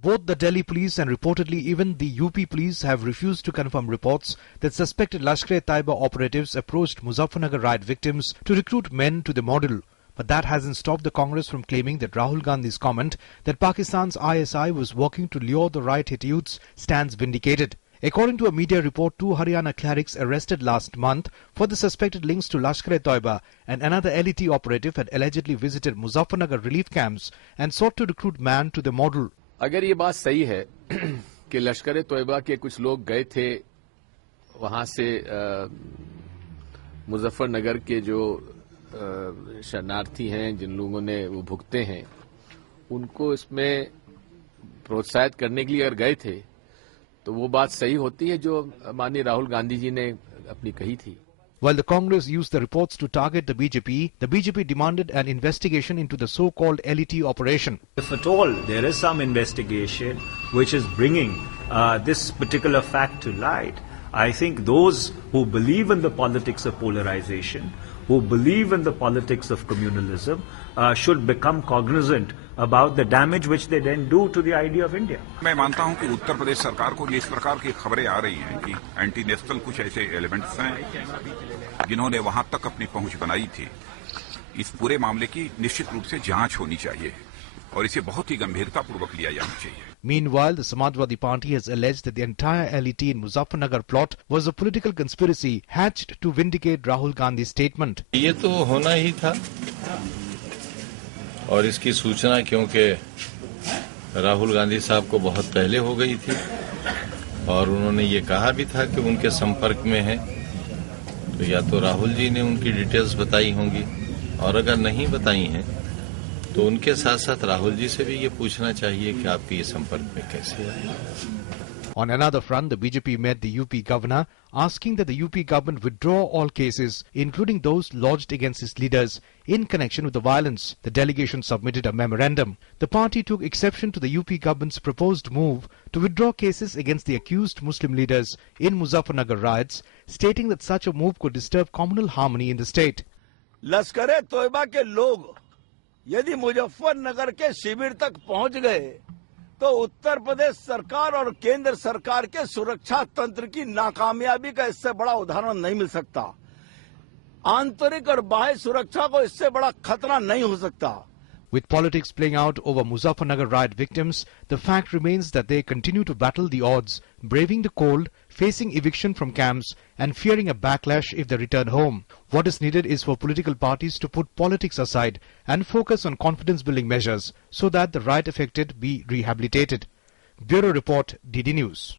Both the Delhi police and reportedly even the UP police have refused to confirm reports that suspected Lashkar-e-Taiba operatives approached Muzaffarnagar riot victims to recruit men to the model. But that hasn't stopped the Congress from claiming that Rahul Gandhi's comment that Pakistan's ISI was working to lure the riot-hit youths stands vindicated. According to a media report, 2 Haryana clerics arrested last month for the suspected links to Lashkar-e-Taiba and another LET operative had allegedly visited Muzaffarnagar relief camps and sought to recruit men to the model. अगर ये बात सही है कि लश्कर-ए-तोयबा के कुछ लोग गए थे वहां से मुजफ्फरनगर के जो शरणार्थी हैं जिन लोगों ने वो भुगते हैं उनको इसमें प्रोत्साहित करने के लिए अगर गए थे तो वो बात सही होती है जो माननीय राहुल गांधी जी ने अपनी कही थी. While the Congress used the reports to target the BJP demanded an investigation into the so-called LET operation. If at all there is some investigation which is bringing this particular fact to light, I think those who believe in the politics of polarization, who believe in the politics of communalism, should become cognizant about the damage which they then do to the idea of India. मैं मानता हूं कि उत्तर प्रदेश सरकार को इस प्रकार की खबरें आ रही हैं कि एंटी नेशनल कुछ ऐसे एलिमेंट्स हैं जिन्होंने वहां तक अपनी पहुंच बनाई थी. इस पूरे मामले की निश्चित रूप से जांच होनी चाहिए और इसे बहुत ही गंभीरतापूर्वक लिया जाना चाहिए. Meanwhile, the Samajwadi Party has alleged that the entire LET in Muzaffarnagar plot was a political conspiracy hatched to vindicate Rahul Gandhi's statement. ये तो होना ही था और इसकी सूचना क्योंकि राहुल गांधी साहब को बहुत पहले हो गई थी और उन्होंने ये कहा भी था कि उनके संपर्क में है, तो या तो राहुल जी ने उनकी डिटेल्स बताई होंगी और अगर नहीं बताई हैं तो उनके साथ साथ राहुल जी से भी ये पूछना चाहिए कि आपके ये संपर्क में कैसे आए. On another front, the BJP met the UP governor asking that the UP government withdraw all cases, including those lodged against its leaders, in connection with the violence. The delegation submitted a memorandum. The party took exception to the UP government's proposed move to withdraw cases against the accused Muslim leaders in Muzaffarnagar riots, stating that such a move could disturb communal harmony in the state. लश्कर-ए-तोयबा के लोग यदि मुजफ्फरनगर के शिविर तक पहुंच गए तो उत्तर प्रदेश सरकार और केंद्र सरकार के सुरक्षा तंत्र की नाकामयाबी का इससे बड़ा उदाहरण नहीं मिल सकता. आंतरिक और बाह्य सुरक्षा को इससे बड़ा खतरा नहीं हो सकता. With politics playing out over Muzaffarnagar riot victims, the fact remains that they continue to battle the odds, braving the cold, facing eviction from camps and fearing a backlash if they return home. What is needed is for political parties to put politics aside and focus on confidence-building measures so that the riot affected be rehabilitated. Bureau Report, DD News.